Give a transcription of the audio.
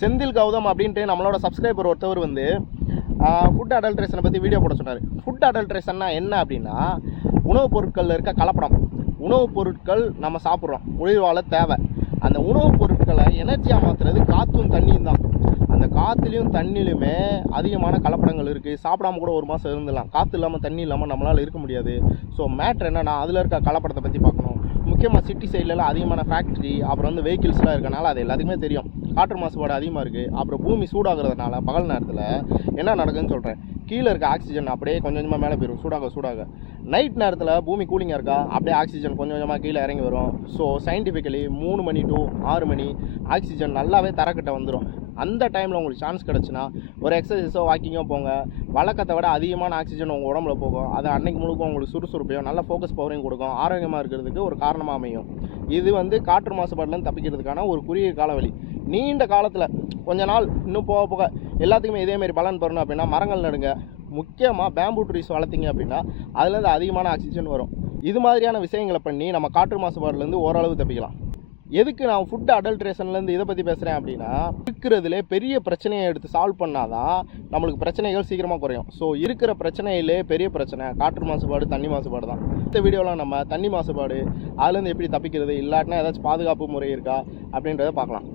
செந்தில் கௌதம் அப்படின்ட்டு நம்மளோட சப்ஸ்கிரைபர் ஒருத்தவர் வந்து ஃபுட் அடல்ட்ரேஷனை பற்றி வீடியோ போட சொன்னார். ஃபுட் அடல்ட்ரேஷன்னா என்ன அப்படின்னா, உணவுப் பொருட்களில் இருக்க கலப்படம். உணவுப் பொருட்கள் நம்ம சாப்பிட்றோம், உயிர் வாழ தேவை. அந்த உணவுப் பொருட்களை எனர்ஜியாக மாற்றுறது காற்றும் தண்ணியும் தான். அந்த காற்றுலையும் தண்ணியிலுமே அதிகமான கலப்படங்கள் இருக்குது. சாப்பிடாம கூட ஒரு மாதம் இருந்துடலாம். காற்று இல்லாமல் தண்ணி இல்லாமல் நம்மளால் இருக்க முடியாது. ஸோ மேட்ரு என்னன்னா, அதில் இருக்க கலப்படத்தை பற்றி பார்க்கணும். முக்கியமாக சிட்டி சைட்லலாம் அதிகமான ஃபேக்ட்ரி, அப்புறம் வந்து வெஹிக்கிள்ஸ்லாம் இருக்கனால அது எல்லாத்துக்குமே தெரியும். காற்று மாசுபாடு அதிகமாக இருக்குது. அப்புறம் பூமி சூடாகிறதுனால பகல் நேரத்தில் என்ன நடக்குதுன்னு சொல்கிறேன். கீழே இருக்க ஆக்சிஜன் அப்படியே கொஞ்சம் கொஞ்சமாக மேலே போயிடும். சூடாக நைட் நேரத்தில் பூமி கூலிங்காக இருக்கா, அப்படியே ஆக்சிஜன் கொஞ்சம் கொஞ்சமாக கீழே இறங்கி வரும். ஸோ சயின்டிஃபிக்கலி 3 மணி to 6 மணி ஆக்சிஜன் நல்லாவே தரக்கிட்ட வந்துடும். அந்த டைமில் உங்களுக்கு சான்ஸ் கிடச்சுன்னா ஒரு எக்ஸசைஸோ வாக்கிங்கோ போங்க. வழக்கத்தை விட அதிகமான ஆக்சிஜன் உங்கள் உடம்புல போகும். அது அன்னைக்கு முழுக்க உங்களுக்கு சுறுசுறுப்பையும் நல்ல ஃபோக்கஸ் பவரையும் கொடுக்கும். ஆரோக்கியமாக இருக்கிறதுக்கு ஒரு காரணமாக அமையும். இது வந்து காற்று மாசுபாடுலேருந்து தப்பிக்கிறதுக்கான ஒரு குறுகிய கால வழி. நீண்ட காலத்தில் கொஞ்ச நாள் இன்னும் போக போக எல்லாத்துக்குமே இதேமாரி பலன் பெறணும் அப்படின்னா மரங்கள் நடுங்க. முக்கியமாக பேம்பூ ட்ரீஸ் வளர்த்திங்க அப்படின்னா அதுலேருந்து அதிகமான ஆக்சிஜன் வரும். இது மாதிரியான விஷயங்களை பண்ணி நம்ம காற்று மாசுபாடுலேருந்து ஓரளவு தப்பிக்கலாம். எதுக்கு நான் ஃபுட் அடல்ட்ரேஷன்லேருந்து இதை பற்றி பேசுகிறேன் அப்படின்னா, இருக்கிறதுலே பெரிய பிரச்சனையை எடுத்து சால்வ் பண்ணாதான் நம்மளுக்கு பிரச்சனைகள் சீக்கிரமாக குறையும். ஸோ இருக்கிற பிரச்சனையிலே பெரிய பிரச்சனை காற்று மாசுபாடு, தண்ணி மாசுபாடு தான். இந்த வீடியோவில் நம்ம தண்ணி மாசுபாடு அதுலேருந்து எப்படி தப்பிக்கிறது, இல்லாட்டினா ஏதாச்சும் பாதுகாப்பு முறை இருக்கா அப்படின்றத பார்க்கலாம்.